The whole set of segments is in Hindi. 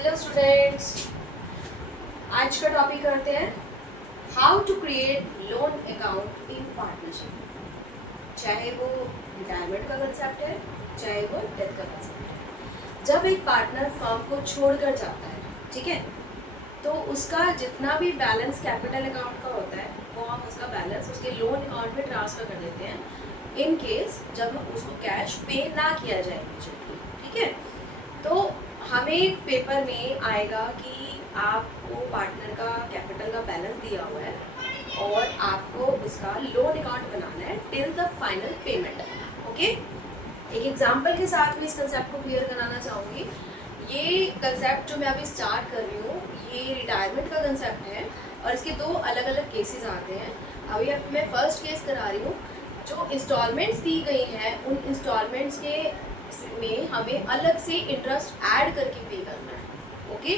हेलो स्टूडेंट्स, आज का टॉपिक करते हैं how to create loan account in partnership. चाहे वो रिटायरमेंट का कंसेप्ट है, चाहे वो डेथ का कंसेप्ट है। जब एक पार्टनर फर्म को छोड़कर जाता है, ठीक है, तो उसका जितना भी बैलेंस कैपिटल अकाउंट का होता है वो हम उसका बैलेंस उसके लोन अकाउंट में ट्रांसफ़र कर देते हैं इन केस जब हम उसको कैश पे ना किया जाए इमीडिएटली। ठीक है, तो हमें पेपर में आएगा कि आपको पार्टनर का कैपिटल का बैलेंस दिया हुआ है और आपको उसका लोन अकाउंट बनाना है till the final payment. Okay, एक एग्जांपल के साथ मैं इस कंसेप्ट को क्लियर कराना चाहूँगी। ये कंसेप्ट जो मैं अभी स्टार्ट कर रही हूँ ये रिटायरमेंट का कंसेप्ट है और इसके दो अलग अलग केसेस आते हैं। अभी मैं फर्स्ट केस करा रही हूँ। जो इंस्टॉलमेंट्स दी गई हैं उन इंस्टॉलमेंट्स के में हमें अलग से इंटरेस्ट ऐड करके पे करना है। ओके,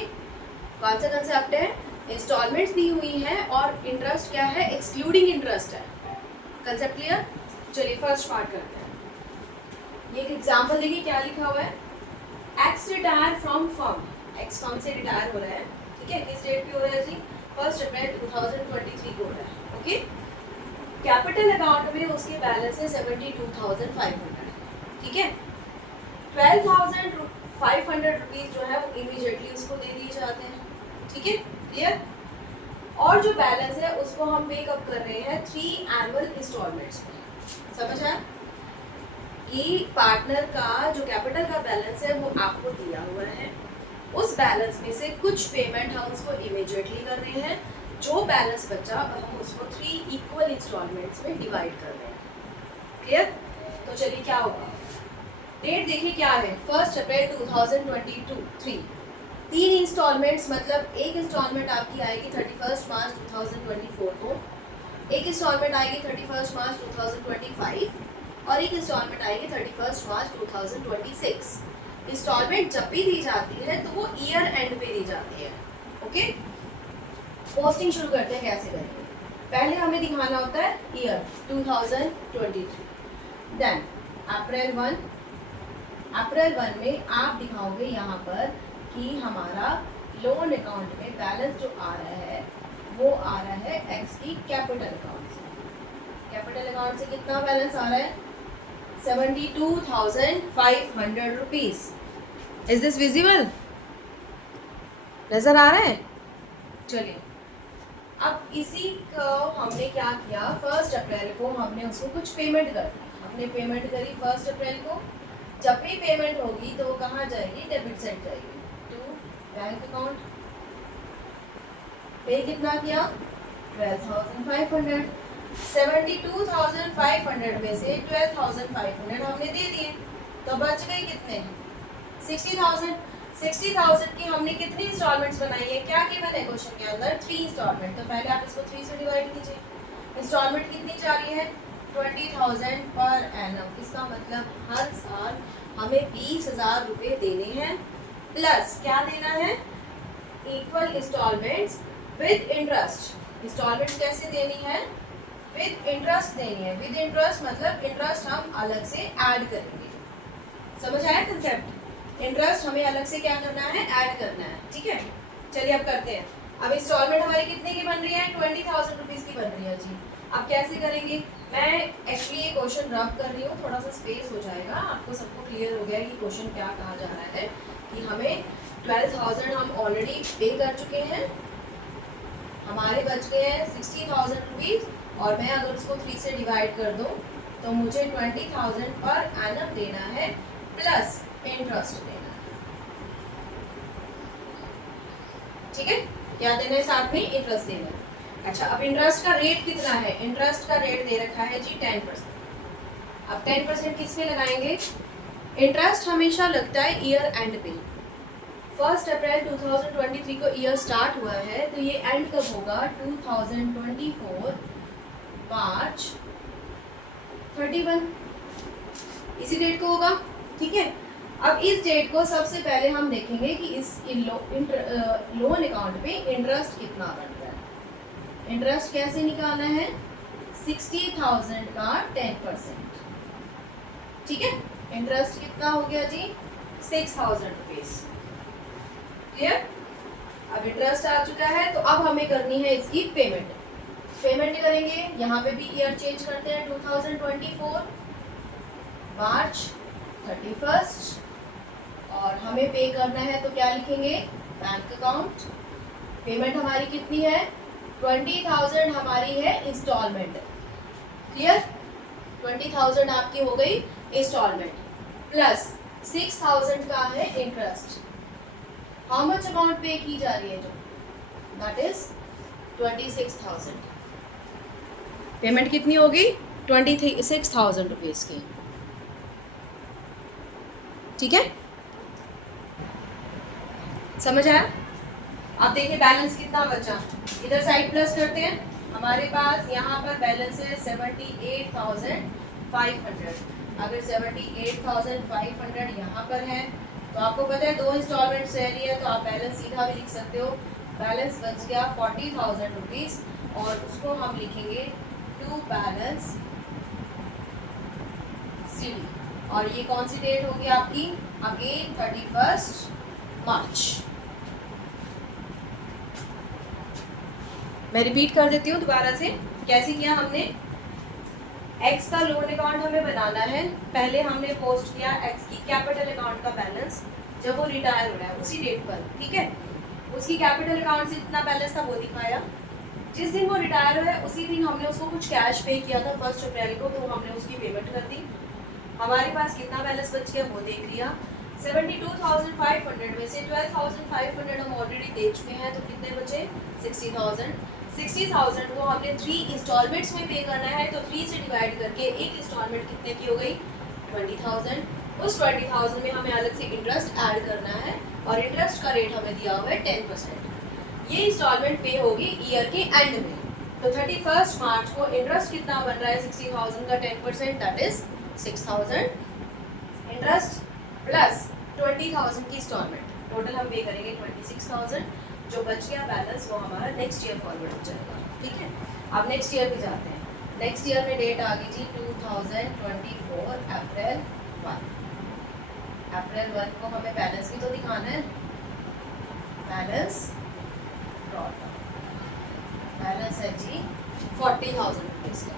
कौन सा कंसेप्ट है? इंस्टॉलमेंट्स दी हुई हैं और इंटरेस्ट क्या है? एक्सक्लूडिंग इंटरेस्ट है। Concept clear? चलिए फर्स्ट पार्ट करते हैं। ये एक एग्जांपल देखिए क्या लिखा हुआ है। X retire from firm. X firm से रिटायर हो रहा है, ठीक है, किस डेट पे हो रहा है जी? 1 अप्रैल 2023 को हो रहा है। ओके, कैपिटल अकाउंट में उसके बैलेंस है 72,500। ठीक है, 12,500 रुपीज़ जो है वो इमीडिएटली उसको दे दिए जाते हैं। ठीक है, क्लियर? और जो बैलेंस है उसको हम पे कब कर रहे हैं? 3 एनुअल इंस्टॉलमेंट्स में। समझ आया कि पार्टनर का जो कैपिटल का बैलेंस है वो आपको दिया हुआ है, उस बैलेंस में से कुछ पेमेंट हम उसको इमीडिएटली कर रहे हैं, जो बैलेंस बचा हम उसको 3 इक्वल इंस्टॉलमेंट्स में डिवाइड कर रहे हैं। क्लियर? तो चलिए क्या होगा, डेट देखिए क्या है, 1 अप्रैल 2023। 3 इंस्टॉलमेंट्स मतलब एक इंस्टॉलमेंट आपकी आएगी 31 मार्च 2024 को, एक इंस्टॉलमेंट आएगी 31 मार्च 2025 और एक इंस्टॉलमेंट आएगी 31 मार्च 2026। इंस्टॉलमेंट जब भी दी जाती है तो वो ईयर एंड पे दी जाती है। ओके, पोस्टिंग शुरू करते हैं कैसे करेंगे। पहले हमें दिखाना होता है ईयर 2023, देन अप्रैल 1 में आप दिखाओगे यहाँ पर कि हमारा लोन अकाउंट में बैलेंस जो आ रहा है वो आ रहा है एक्स की कैपिटल अकाउंट से। कैपिटल अकाउंट से कितना बैलेंस आ रहा है? 72,500 रुपीज़। Is this visible? नज़र आ रहा है? चलिए, अब इसी को हमने क्या किया, 1 अप्रैल को हमने उसको कुछ पेमेंट कर दी। हमने पेमेंट करी 1 अप्रैल को। जब भी पेमेंट होगी तो वो कहाँ जाएगी? डेबिट साइड जाएगी टू बैंक अकाउंट। पे कितना किया? 12,500। 72,500 में से 12,500 हमने दे दिए, तो बच गए कितने? 60,000। 60,000 की हमने कितनी इंस्टॉलमेंट्स बनाई है? क्या गिवन है क्वेश्चन के अंदर? 3 इंस्टॉलमेंट। तो पहले आप इसको 3 से डिवाइड कीजिए। इंस्टॉलमेंट कितनी जा रही है? 20,000 पर एनम। इसका मतलब हर साल हमें 20,000 रुपये देने हैं, प्लस क्या देना है? Equal instalments with interest. Instalments कैसे देनी है? विद इंटरेस्ट देनी है। विद इंटरेस्ट मतलब इंटरेस्ट हम अलग से ऐड करेंगे। समझ आया कंसेप्ट? इंटरेस्ट हमें अलग से क्या करना है? ऐड करना है। ठीक है, चलिए अब करते हैं। अब इंस्टॉलमेंट हमारी कितने की बन रही है? 20,000 रुपीज़ की बन रही है जी। अब कैसे करेंगे? मैं एक्चुअली ये क्वेश्चन रब कर रही हूँ, थोड़ा सा स्पेस हो जाएगा, आपको सबको क्लियर हो गया कि क्वेश्चन क्या कहा जा रहा है। कि हमें 12,000 हम ऑलरेडी पे कर चुके हैं, हमारे बच गए हैं 60,000 रुपीज़ और मैं अगर उसको 3 से डिवाइड कर दूँ तो मुझे 20,000 पर एनम देना है प्लस इंटरेस्ट देना है। ठीक है, क्या देना है? साथ में इंटरेस्ट देना है। अच्छा, अब इंटरेस्ट का रेट कितना है? इंटरेस्ट का रेट दे रखा है जी 10%। अब 10% किस पे लगाएंगे? इंटरेस्ट हमेशा लगता है ईयर एंड पे। 1 अप्रैल 2023 को ईयर स्टार्ट हुआ है तो ये एंड कब होगा? 2024 मार्च 31, इसी डेट को होगा। ठीक है, अब इस डेट को सबसे पहले हम देखेंगे कि इस लोन अकाउंट पे इंटरेस्ट कितना बन रहा है। इंटरेस्ट कैसे निकालना है? 60,000 का 10%। ठीक है, इंटरेस्ट कितना हो गया जी? 6,000 रुपीज़। क्लियर? अब इंटरेस्ट आ चुका है तो अब हमें करनी है इसकी पेमेंट। पेमेंट करेंगे, यहाँ पे भी ईयर चेंज करते हैं 2024 मार्च 31 और हमें पे करना है तो क्या लिखेंगे, बैंक अकाउंट। पेमेंट हमारी कितनी है, 20,000 हमारी है इंस्टॉलमेंट। क्लियर? 20,000 आपकी हो गई इंस्टॉलमेंट प्लस 6,000 का है इंटरेस्ट। हाउ मच अमाउंट पे की जा रही है, जो दैट इज 26,000। पेमेंट कितनी होगी, 26,000 रुपीज की। ठीक है, समझ आया? अब देखिए बैलेंस कितना बचा, इधर साइड प्लस करते हैं। हमारे पास यहाँ पर बैलेंस है 78,500। अगर 78,500 यहाँ पर है तो आपको पता है 2 इंस्टॉलमेंट से रही है तो आप बैलेंस सीधा भी लिख सकते हो। बैलेंस बच गया 40,000 रुपीज़ और उसको हम लिखेंगे टू बैलेंस CD। और ये कौन सी डेट होगी आपकी, अगेन 31 मार्च। मैं रिपीट कर देती हूँ दोबारा से, कैसे किया हमने। एक्स का लोन अकाउंट हमें बनाना है, पहले हमने पोस्ट किया एक्स की कैपिटल अकाउंट का बैलेंस जब वो रिटायर हो रहा है उसी डेट पर, ठीक है। उसकी कैपिटल अकाउंट से जितना बैलेंस था वो दिखाया। जिस दिन वो रिटायर हुआ है उसी दिन हमने उसको कुछ कैश पे किया था 1 अप्रैल को, तो हमने उसकी पेमेंट कर दी। हमारे पास कितना बैलेंस बच गया वो देख लिया। 72,500 में से 12,500 हम ऑलरेडी दे चुके हैं, तो कितने बचे 60,000। 60,000 को हमने 3 इंस्टॉलमेंट्स में पे करना है, तो 3 से डिवाइड करके एक इंस्टॉलमेंट कितने की हो गई 20,000। उस 20,000 में हमें अलग से इंटरेस्ट ऐड करना है और इंटरेस्ट का रेट हमें दिया हुआ है 10%। ये इंस्टॉलमेंट पे होगी ईयर के एंड में, तो 31 मार्च को इंटरेस्ट कितना बन रहा है 60,000 का 10%, दैट इज 6,000 इंटरेस्ट प्लस 20,000 की इंस्टॉलमेंट। टोटल हम पे करेंगे 26,000। जो बच गया बैलेंस वो हमारा नेक्स्ट ईयर फॉरवर्ड हो जाएगा, ठीक है। अब नेक्स्ट ईयर पे जाते हैं। नेक्स्ट ईयर में डेट आ गई जी 2024 अप्रैल 1। अप्रैल 1 को हमें बैलेंस भी तो दिखाना है, बैलेंस बैलेंस है जी 40,000 रुपीज़ का,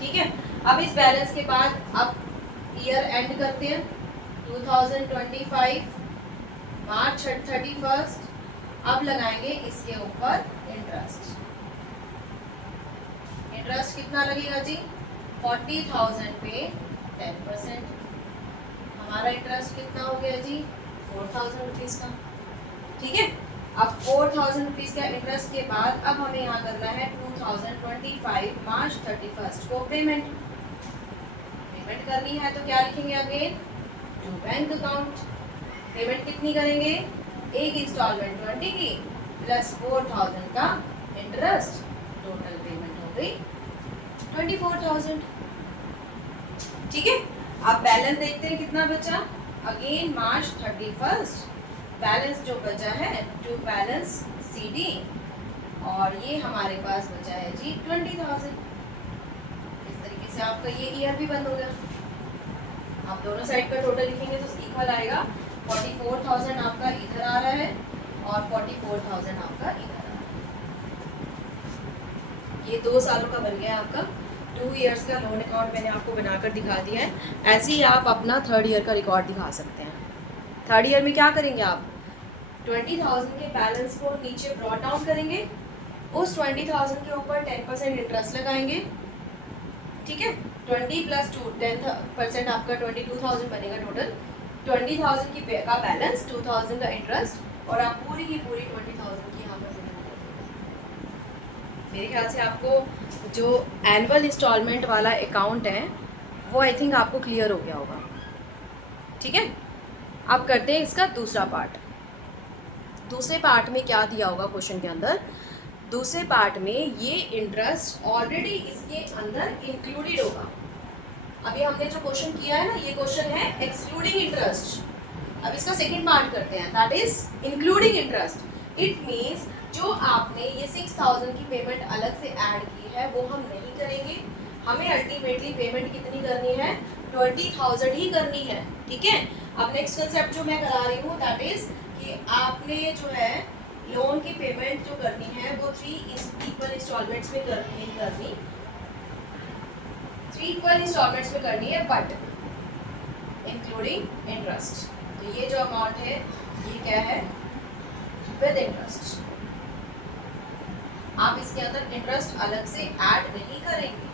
ठीक है। अब इस बैलेंस के बाद अब ईयर एंड करते हैं 2025 मार्च 31। अब लगाएंगे इसके ऊपर इंटरेस्ट। इंटरेस्ट कितना लगेगा जी 40,000 पे 10%। हमारा इंटरेस्ट कितना हो गया जी 4,000 रुपीज़ का, ठीक है। अब 4,000 रुपीज़ का इंटरेस्ट के बाद अब हमें यहाँ करना है 2025 मार्च 31 को पेमेंट करनी है, तो क्या लिखेंगे again to bank account. Payment कितनी करेंगे, एक इंस्टॉलमेंट 20 की प्लस 4,000 का इंटरेस्ट, टोटल पेमेंट हो गई 24,000, ठीक है। अब बैलेंस देखते हैं कितना बचा। अगेन मार्च 31 बैलेंस जो बचा है टू बैलेंस CD और ये हमारे पास बचा है जी 20,000। इस तरीके से आपका ये ईयर भी बंद हो गया। आप दोनों साइड का टोटल लिखेंगे तो इक्वल आएगा। 44,000 आपका इधर आ रहा है और 44,000 आपका इधर आ रहा है। ये 2 सालों का बन गया आपका 2 इयर्स का लोन अकाउंट। मैंने आपको बनाकर दिखा दिया है। ऐसे ही आप अपना 3rd ईयर का रिकॉर्ड दिखा सकते हैं। 3rd ईयर में क्या करेंगे आप 20,000 के बैलेंस को नीचे ब्रॉट डाउन करेंगे, उस 20,000 के ऊपर 10% इंटरेस्ट लगाएंगे, ठीक है। 20 प्लस 2 10% आपका 22,000 बनेगा टोटल। 20,000 की का बैलेंस 2,000 का इंटरेस्ट और आप पूरी की पूरी 20,000 की यहाँ पर मेरे ख्याल से आपको जो एनुअल इंस्टॉलमेंट वाला अकाउंट है वो आई थिंक आपको क्लियर हो गया होगा, ठीक है। अब करते हैं इसका दूसरा पार्ट। दूसरे पार्ट में क्या दिया होगा क्वेश्चन के अंदर, दूसरे पार्ट में ये इंटरेस्ट ऑलरेडी इसके अंदर इंक्लूडेड होगा। अभी हमने जो क्वेश्चन किया है ना, ये क्वेश्चन है एक्सक्लूडिंग इंटरेस्ट। अब इसका सेकंड पार्ट करते हैं, that is including interest. It means जो आपने ये 6,000 की पेमेंट अलग से ऐड की है वो हम नहीं करेंगे। हमें अल्टीमेटली पेमेंट कितनी करनी है 20,000 ही करनी है, ठीक है। अब नेक्स्ट कंसेप्ट जो मैं करा रही हूँ दैट इज कि आपने जो है लोन की पेमेंट जो करनी है वो 3 इक्वल इंस्टॉलमेंट्स में नहीं करनी, 3 इक्वल इंस्टॉलमेंट्स में करनी है बट इंक्लूडिंग इंटरेस्ट। तो ये जो अमाउंट है ये क्या है, विद इंटरेस्ट। आप इसके अंदर इंटरेस्ट अलग से ऐड नहीं करेंगे,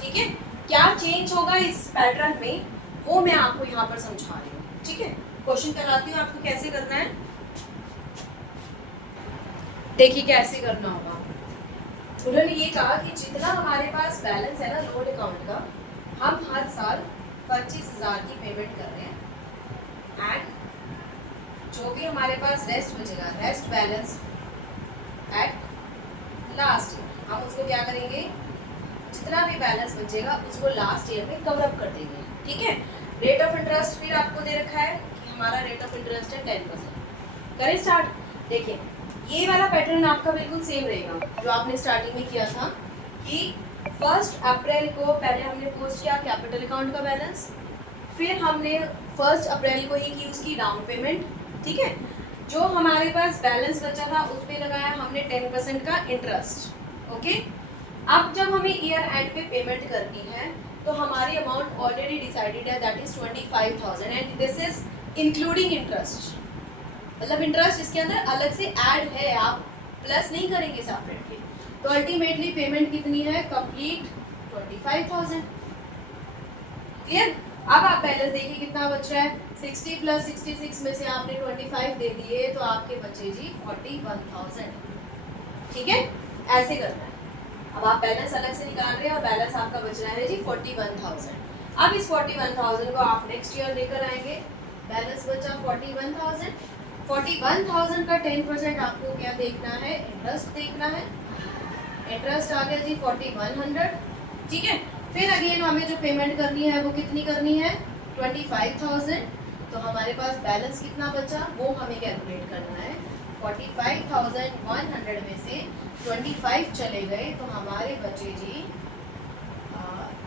ठीक है। क्या चेंज होगा इस पैटर्न में वो मैं आपको यहाँ पर समझा रही हूँ, ठीक है। क्वेश्चन कराती हूँ आपको कैसे करना है, देखिए कैसे करना होगा। उन्होंने ये कहा कि जितना हमारे पास बैलेंस है ना लोन अकाउंट का, हम हर साल 25,000 की पेमेंट कर रहे हैं एंड जो भी हमारे पास रेस्ट बचेगा, rest balance at last year, हम उसको क्या करेंगे, जितना भी बैलेंस बचेगा उसको लास्ट ईयर में कवर अप कर देंगे, ठीक है। रेट ऑफ इंटरेस्ट फिर आपको दे रखा है कि हमारा रेट ऑफ इंटरेस्ट है 10%। करें स्टार्ट। देखिए ये वाला पैटर्न आपका बिल्कुल सेम रहेगा जो आपने स्टार्टिंग में किया था कि 1 अप्रैल को पहले हमने पोस्ट किया कैपिटल अकाउंट का बैलेंस, फिर हमने 1 अप्रैल को ही की उसकी डाउन पेमेंट, ठीक है। जो हमारे पास बैलेंस बचा था उस पर लगाया हमने 10% का इंटरेस्ट, ओके। अब जब हमें ईयर एंड पे पेमेंट करनी है तो हमारी अमाउंट ऑलरेडी डिसाइडेड है that is 25,000 and this is including interest, मतलब इंटरेस्ट इसके अंदर अलग से ऐड है, आप प्लस नहीं करेंगे सेपरेटली। तो अल्टीमेटली पेमेंट कितनी है, कंप्लीट 25,000, क्लियर। अब आप बैलेंस देखिए कितना बच रहा है, 60 + 66 में से आपने 25 दे दिए तो आपके बचे जी 41,000, ठीक है। ऐसे करना है। अब आप बैलेंस अलग से निकाल रहे हैं और बैलेंस आपका बच रहा है जी 41,000। अब इस 41,000 को आप नेक्स्ट ईयर लेकर आएंगे, बैलेंस बचा 41,000, 41,000 का 10% आपको क्या देखना है, इंटरेस्ट देखना है। इंटरेस्ट आ गया जी 4100, ठीक है। फिर अगेन हमें जो पेमेंट करनी है वो कितनी करनी है, 25,000। तो हमारे पास बैलेंस कितना बचा वो हमें कैलकुलेट करना है। 45,100 में से 25 चले गए तो हमारे बचे जी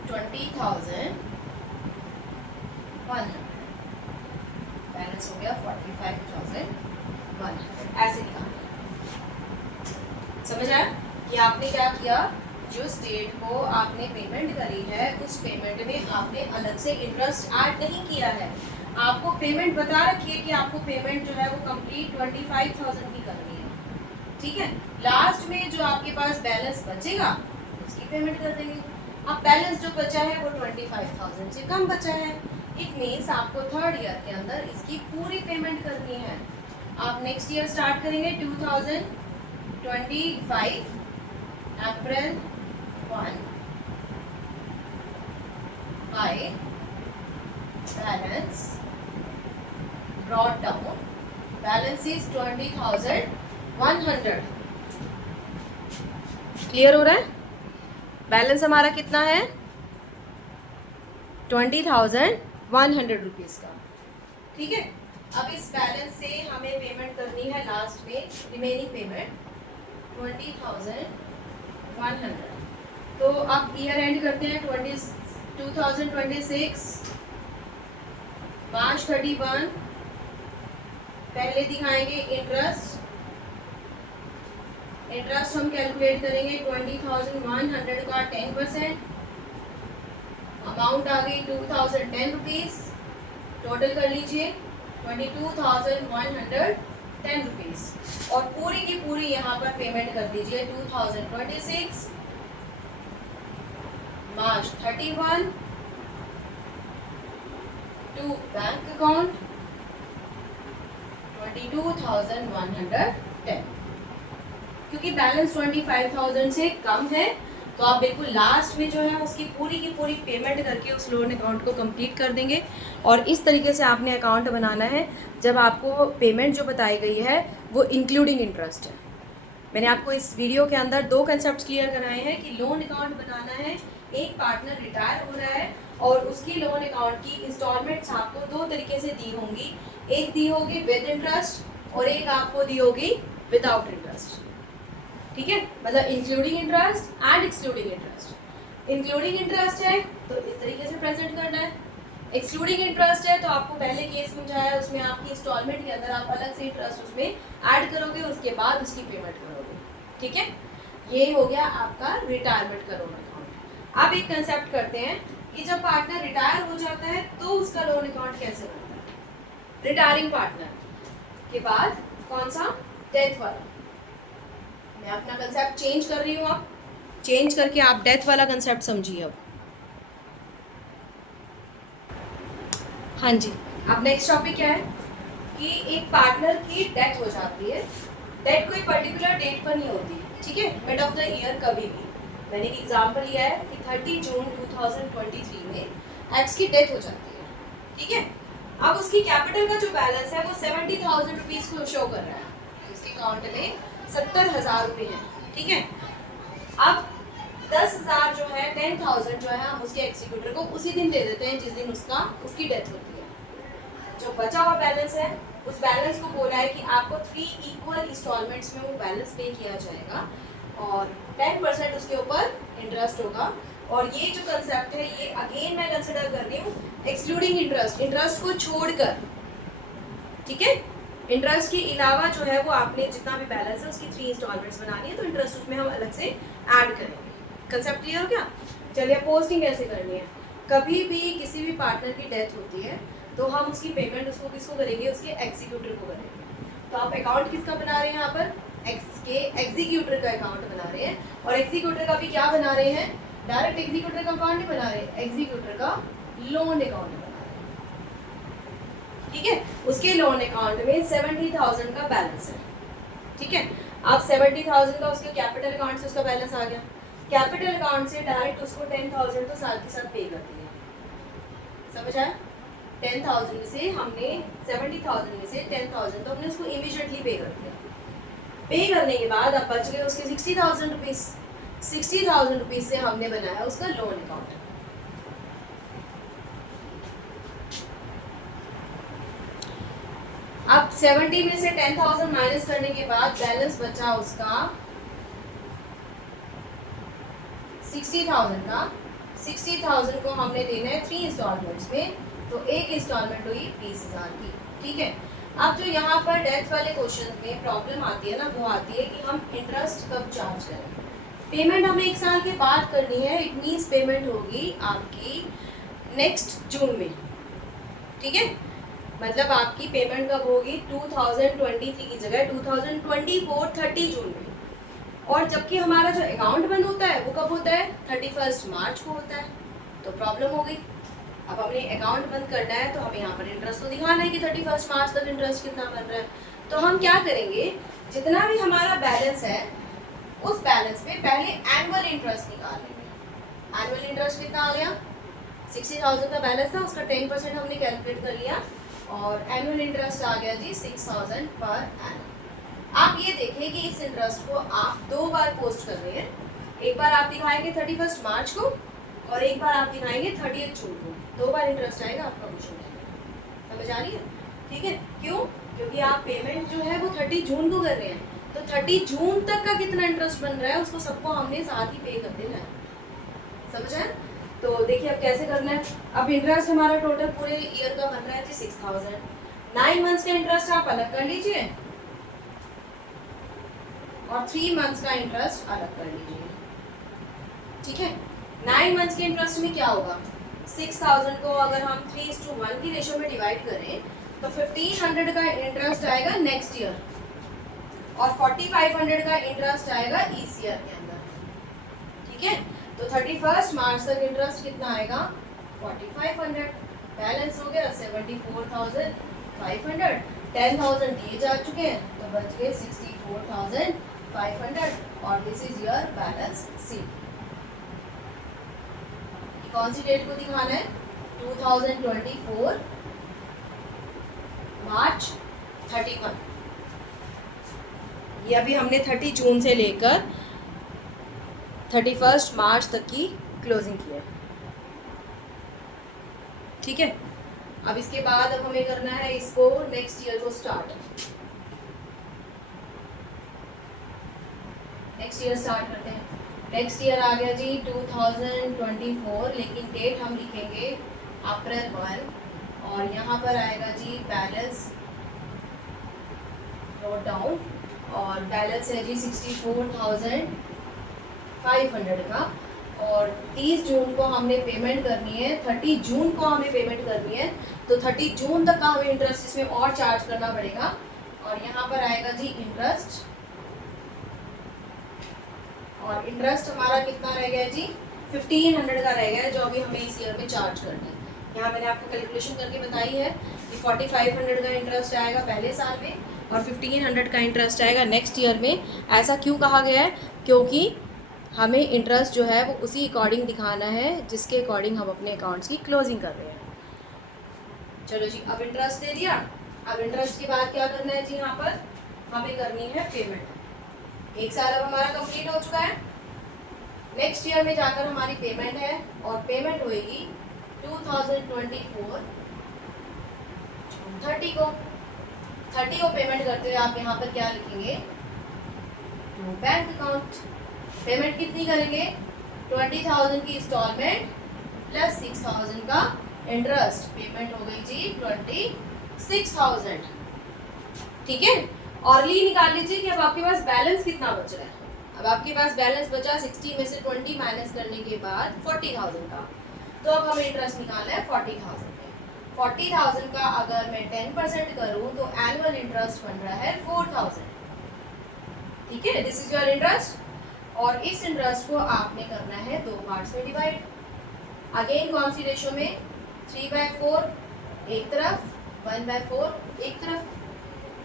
20,100, बैलेंस हो गया 45,100। ऐसे निकालना, समझ आया कि आपने क्या किया, जो स्टेट को आपने पेमेंट करी है उस पेमेंट में आपने अलग से इंटरेस्ट ऐड नहीं किया है। आपको पेमेंट बता रखी है कि आपको पेमेंट जो है वो कंप्लीट 25,000 की करनी है, ठीक है। लास्ट में जो आपके पास बैलेंस बचेगा उसकी पेमेंट कर देंगे। अब बैलेंस जो बचा है वो 25,000 से कम बचा है, इट मीन्स आपको 3rd ईयर के अंदर इसकी पूरी पेमेंट करनी है। आप नेक्स्ट ईयर स्टार्ट करेंगे 2025 अप्रैल 1 by balance brought down, balance is 20,100। Clear हो रहा है, बैलेंस हमारा कितना है 20,100 रुपीज़ का, ठीक है। अब इस बैलेंस से हमें पेमेंट करनी है लास्ट में रिमेनिंग पेमेंट 20,100। तो अब ईयर एंड करते हैं 2026 March 31। पहले दिखाएंगे इंटरेस्ट हम कैलकुलेट करेंगे 20,100 का 10%, अमाउंट आ गई 2,010 रुपीज़, टोटल कर लीजिए 22,110 रुपीज़ और पूरी की पूरी यहाँ पर पेमेंट कर दीजिए 2026 March 31 टू बैंक अकाउंट 22,110। क्योंकि बैलेंस 25,000 से कम है तो आप बिल्कुल लास्ट में जो है उसकी पूरी की पूरी पेमेंट करके उस लोन अकाउंट को कंप्लीट कर देंगे। और इस तरीके से आपने अकाउंट बनाना है जब आपको पेमेंट जो बताई गई है वो इंक्लूडिंग इंटरेस्ट है। मैंने आपको इस वीडियो के अंदर 2 कंसेप्ट क्लियर कराए हैं कि लोन अकाउंट बनाना है, एक पार्टनर रिटायर हो रहा है और उसकी लोन अकाउंट की इंस्टॉलमेंट्स आपको 2 तरीके से दी होंगी, एक दी होगी विद इंटरेस्ट और एक आपको दी होगी विदाउट इंटरेस्ट, ठीक है। मतलब including interest and excluding interest. Including interest है तो इस तरीके से प्रेजेंट करना है, एक्सक्लूडिंग इंटरेस्ट है तो आपको पहले केस समझाया, उसमें आपकी इंस्टॉलमेंट के अंदर आप अलग से इंटरेस्ट उसमें ऐड करोगे, उसके बाद उसकी पेमेंट करोगे। ठीक है, ये हो गया आपका रिटायरमेंट का लोन अकाउंट। अब एक कंसेप्ट करते हैं कि जब पार्टनर रिटायर हो जाता है तो उसका लोन अकाउंट कैसे बनता है। रिटायरिंग पार्टनर के बाद कौन सा, डेथ वाला। मैं अपना कंसेप्ट चेंज कर रही हूँ, अब चेंज करके आप डेथ वाला कंसेप्ट समझिए। अब हाँ जी, अब नेक्स्ट टॉपिक क्या है कि एक पार्टनर की डेथ हो जाती है। डेथ कोई पर्टिकुलर डेट पर नहीं होती, ठीक है, मिड ऑफ द ईयर कभी भी। मैंने एक एग्जांपल लिया है कि 30 जून 2023 में एक्स की डेथ हो जाती है। ठीक है, अब उसकी कैपिटल का जो बैलेंस है वो 70,000 रुपीज़ को शो कर रहा है, उसके अकाउंट में 70,000 रुपये हैं। ठीक है, अब 10,000 जो है, 10,000 जो है, हम उसके एग्जीक्यूटर को उसी दिन दे देते हैं जिस दिन उसकी डेथ होती है। जो बचा हुआ बैलेंस है उस बैलेंस को बोला है कि आपको 3 इक्वल इंस्टॉलमेंट्स में वो बैलेंस पे किया जाएगा और 10% उसके ऊपर इंटरेस्ट होगा। और ये जो कंसेप्ट है ये अगेन मैं कंसिडर कर रही हूँ एक्सक्लूडिंग इंटरेस्ट, इंटरेस्ट को छोड़कर। ठीक है, इंटरेस्ट के अलावा जो है वो आपने जितना भी बैलेंस है उसकी 3 इंस्टॉलमेंट्स बनानी है, तो इंटरेस्ट उसमें हम अलग से ऐड करेंगे। कंसेप्ट क्लियर हो क्या? चलिए, पोस्टिंग कैसे करनी है। कभी भी किसी भी पार्टनर की डेथ होती है तो हम उसकी पेमेंट उसको किसको करेंगे, उसके एग्जीक्यूटर को करेंगे। तो आप अकाउंट किसका बना रहे हैं यहाँ पर, एक्स के एग्जीक्यूटर का अकाउंट बना रहे हैं। और एग्जीक्यूटर का भी क्या बना रहे हैं, डायरेक्ट एग्जीक्यूटर का अकाउंट नहीं बना रहे, एग्जीक्यूटर का लोन अकाउंट बना रहे हैं। ठीक है, उसके लोन अकाउंट में 70,000 का बैलेंस है। ठीक है, अब 70,000 का उसके कैपिटल अकाउंट से उसका बैलेंस आ गया। कैपिटल अकाउंट से डायरेक्ट उसको 10,000 तो साथ के साथ पे कर दिया। समझ आया? 10,000 में से हमने 70,000 में से 10,000 तो हमने उसको इमीडिएटली पे कर दिया। पे करने के बाद अब बच गए उसके 60,000 रुपीज़। 60,000 रुपीज़ से हमने बनाया उसका लोन अकाउंट। अब 70 में से 10,000 माइनस करने के बाद बैलेंस बचा उसका 60,000 का। 60,000 को हमने देना है 3 इंस्टॉलमेंट्स में, तो एक इंस्टॉलमेंट हुई 20,000 की। ठीक है, अब जो यहाँ पर डेथ वाले क्वेश्चन में प्रॉब्लम आती है ना, वो आती है कि हम इंटरेस्ट कब चार्ज करें। पेमेंट हमें 1 साल के बाद करनी है, इट मीन्स पेमेंट होगी आपकी नेक्स्ट जून में। ठीक है, मतलब आपकी पेमेंट कब होगी, 2023 की जगह 2024 30 जून में। और जबकि हमारा जो अकाउंट बंद होता है वो कब होता है, 31 मार्च को होता है। तो प्रॉब्लम हो गई। अब हमने अकाउंट बंद करना है तो हमें यहाँ पर इंटरेस्ट तो दिखाना है कि 31 मार्च तक इंटरेस्ट कितना बन रहा है। तो हम क्या करेंगे, जितना भी हमारा बैलेंस है उस बैलेंस पे पहले एनुअल इंटरेस्ट निकाल लेंगे। एनुअल इंटरेस्ट कितना आ गया, 60,000 का बैलेंस था, उसका 10% हमने कैलकुलेट कर लिया और एनुअल इंटरेस्ट आ गया जी 6,000 पर एनम। आप ये देखें कि इस इंटरेस्ट को आप 2 बार पोस्ट कर रहे हैं। एक बार आप दिखाएंगे 31 मार्च को और एक बार आप दिखाएंगे 30 जून को। 2 बार इंटरेस्ट आएगा आपका क्वेश्चन में। समझ आ रही है? ठीक है, क्यों? क्योंकि आप पेमेंट जो है वो 30 जून को कर रहे हैं, तो 30 जून तक का कितना इंटरेस्ट बन रहा है उसको सबको हमने साथ ही पे कर देना है। समझ आए? तो देखिए अब कैसे करना है। अब इंटरेस्ट हमारा टोटल पूरे ईयर का बन रहा है जी 6,000। 9 मंथ्स का इंटरेस्ट आप अलग कर लीजिए और 3 मंथ्स का इंटरेस्ट अलग कर लीजिए। ठीक है, 9 मंथ्स के इंटरेस्ट में क्या होगा, 6,000 को अगर हम 3:1 की रेशो में डिवाइड करें तो 1,500 का इंटरेस्ट आएगा नेक्स्ट ईयर और 4,500 का इंटरेस्ट आएगा इस ईयर के अंदर। ठीक है, तो 31 मार्च तक इंटरेस्ट कितना आएगा, 4,500। बैलेंस हो गया 74,500। 10,000 दिए जा चुके हैं तो बच गए 64,500 और this is your balance see. कौन सी डेट को दिखाना है, 2024 मार्च 31। ये अभी हमने 30 जून से लेकर 31 मार्च तक की क्लोजिंग की है। ठीक है, अब इसके बाद अब हमें करना है इसको नेक्स्ट ईयर को स्टार्ट। नेक्स्ट ईयर स्टार्ट करते हैं। नेक्स्ट ईयर आ गया जी 2024, लेकिन डेट हम लिखेंगे अप्रैल 1, और यहाँ पर आएगा जी बैलेंस नोट डाउन, और बैलेंस है जी 64,500 का, और 30 जून को हमने पेमेंट करनी है, 30 जून को हमें पेमेंट करनी है, तो 30 जून तक का हमें इंटरेस्ट इसमें और चार्ज करना पड़ेगा। और यहाँ पर आएगा जी इंटरेस्ट, और इंटरेस्ट हमारा कितना रह गया जी 1500 का रह गया है, जो अभी हमें इस ईयर में चार्ज करना है। यहाँ मैंने आपको कैलकुलेशन करके बताई है कि 4500 का इंटरेस्ट आएगा पहले साल में और 1500 का इंटरेस्ट आएगा नेक्स्ट ईयर में। ऐसा क्यों कहा गया है? क्योंकि हमें इंटरेस्ट जो है वो उसी अकॉर्डिंग दिखाना है जिसके अकॉर्डिंग हम अपने अकाउंट्स की क्लोजिंग कर रहे हैं। चलो जी, अब इंटरेस्ट दे दिया। अब इंटरेस्ट के बाद क्या करना है जी, यहाँ पर हमें करनी है पेमेंट। एक साल अब हमारा कंप्लीट हो चुका है, नेक्स्ट ईयर में जाकर हमारी पेमेंट है, और पेमेंट होएगी 2024 30 को। 30 को पेमेंट करते हुए आप यहाँ पर क्या लिखेंगे, टू बैंक अकाउंट। पेमेंट कितनी करेंगे, 20,000 की इंस्टॉलमेंट प्लस 6,000 का इंटरेस्ट। पेमेंट हो गई जी 26,000। ठीक है, अर्ली निकाल लीजिए कि अब आपके पास बैलेंस कितना बच रहा है। अब आपके पास बैलेंस बचा 60 में से 20 माइनस करने के बाद 40,000 का, तो अब हमें इंटरेस्ट निकालना है 40,000 में। 40,000 का अगर मैं 10% करूं तो एनुअल इंटरेस्ट बन रहा है 4,000। ठीक है, दिस इज योर इंटरेस्ट, और इस इंटरेस्ट को आपने करना है दो पार्ट्स में डिवाइड। अगेन कौन सी रेशो में, 3/4 एक तरफ, 1/4 एक तरफ।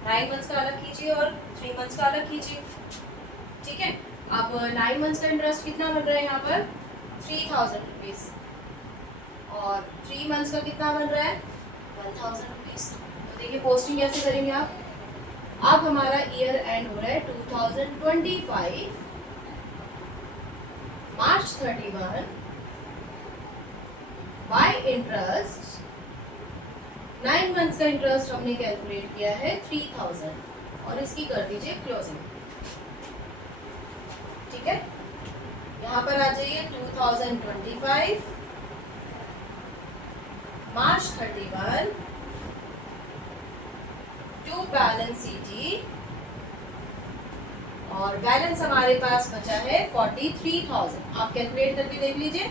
9 मंथ्स का अलग कीजिए और 3 मंथ्स का अलग कीजिए। ठीक है, अब 9 मंथ्स का इंटरेस्ट कितना बन रहा है यहाँ पर 3,000 रुपीज़, और 3 मंथ्स का कितना बन रहा है 1,000 रुपीज़। तो देखिए पोस्टिंग कैसे करेंगे आप। अब हमारा ईयर एंड हो रहा है 2025 मार्च 31 बाय इंटरेस्ट 9 मंथ्स का इंटरेस्ट हमने कैलकुलेट किया है 3,000, और इसकी कर दीजिए क्लोजिंग। ठीक है, यहाँ पर आ जाइए 2025 मार्च 31 टू बैलेंस सीटी, और बैलेंस हमारे पास बचा है 43,000। आप कैलकुलेट करके देख लीजिए,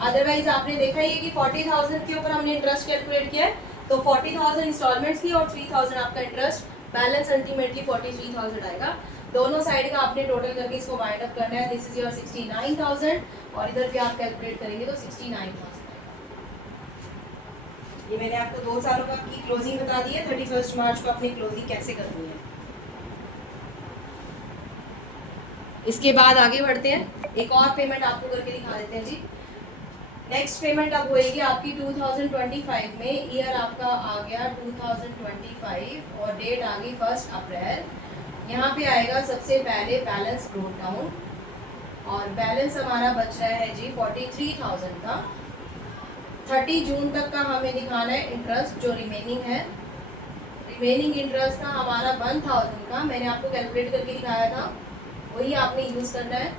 अदरवाइज आपने देखा ही है कि 40,000 के ऊपर हमने इंटरेस्ट कैलकुलेट किया है, तो 40,000 इंस्टॉलमेंट्स की और 3,000 आपका इंटरेस्ट, बैलेंस अल्टीमेटली 43,000 आएगा। दोनों साइड का आपने टोटल करके इसको वाइंड अप करना है। दिस इज योर 69,000, और इधर भी आप कैलकुलेट करेंगे तो 69,000। ये मैंने आपको 2 सालों का की क्लोजिंग बता दी है, 31 मार्च को अपनी क्लोजिंग कैसे करनी है। इसके बाद आगे बढ़ते हैं, एक और पेमेंट आपको करके दिखा देते हैं जी। नेक्स्ट पेमेंट अब होएगी आपकी 2025 में, ईयर आपका आ गया 2025 और डेट आ गई 1 अप्रैल। यहाँ पे आएगा सबसे पहले बैलेंस ब्रोट डाउन, और बैलेंस हमारा बच रहा है जी 43,000 का। 30 जून तक का हमें दिखाना है इंटरेस्ट जो रिमेनिंग है। रिमेनिंग इंटरेस्ट था हमारा 1,000 का, मैंने आपको कैलकुलेट करके दिखाया था, वही आपने यूज़ करना है।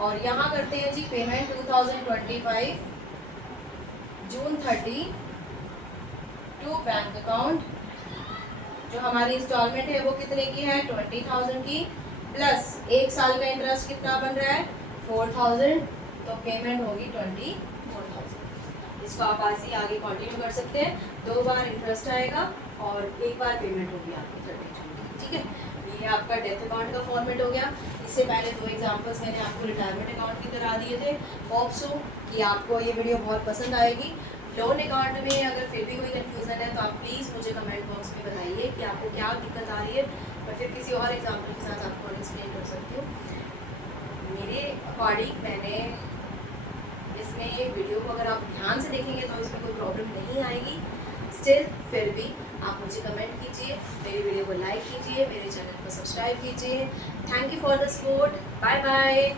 और यहाँ करते हैं जी payment 2025 June 30 to bank account. जो हमारी इंस्टॉलमेंट है वो कितने की है 20,000 की, प्लस एक साल का इंटरेस्ट कितना बन रहा है 4,000, तो पेमेंट होगी 24,000। इसको आप ऐसे ही आगे कंटिन्यू कर सकते हैं। 2 बार इंटरेस्ट आएगा और 1 बार पेमेंट होगी आपकी 30 जून की। ठीक है, ये आपका डेथ अकाउंट का फॉर्मेट हो गया। इससे पहले 2 एग्जांपल्स मैंने आपको रिटायरमेंट अकाउंट की करा दिए थे। होप सो कि आपको ये वीडियो बहुत पसंद आएगी। लोन अकाउंट में अगर फिर भी कोई कन्फ्यूज़न है तो आप प्लीज़ मुझे कमेंट बॉक्स में बताइए कि आपको क्या दिक्कत आ रही है, मैं फिर किसी और एग्जाम्पल के साथ आपको एक्सप्लेन कर सकती हूँ। मेरे अकॉर्डिंग मैंने इसमें ये वीडियो को अगर आप ध्यान से देखेंगे तो इसमें कोई प्रॉब्लम नहीं आएगी। स्टिल फिर भी आप मुझे कमेंट कीजिए, मेरी वीडियो को लाइक कीजिए, मेरे चैनल को सब्सक्राइब कीजिए। Thank you for the support, bye bye.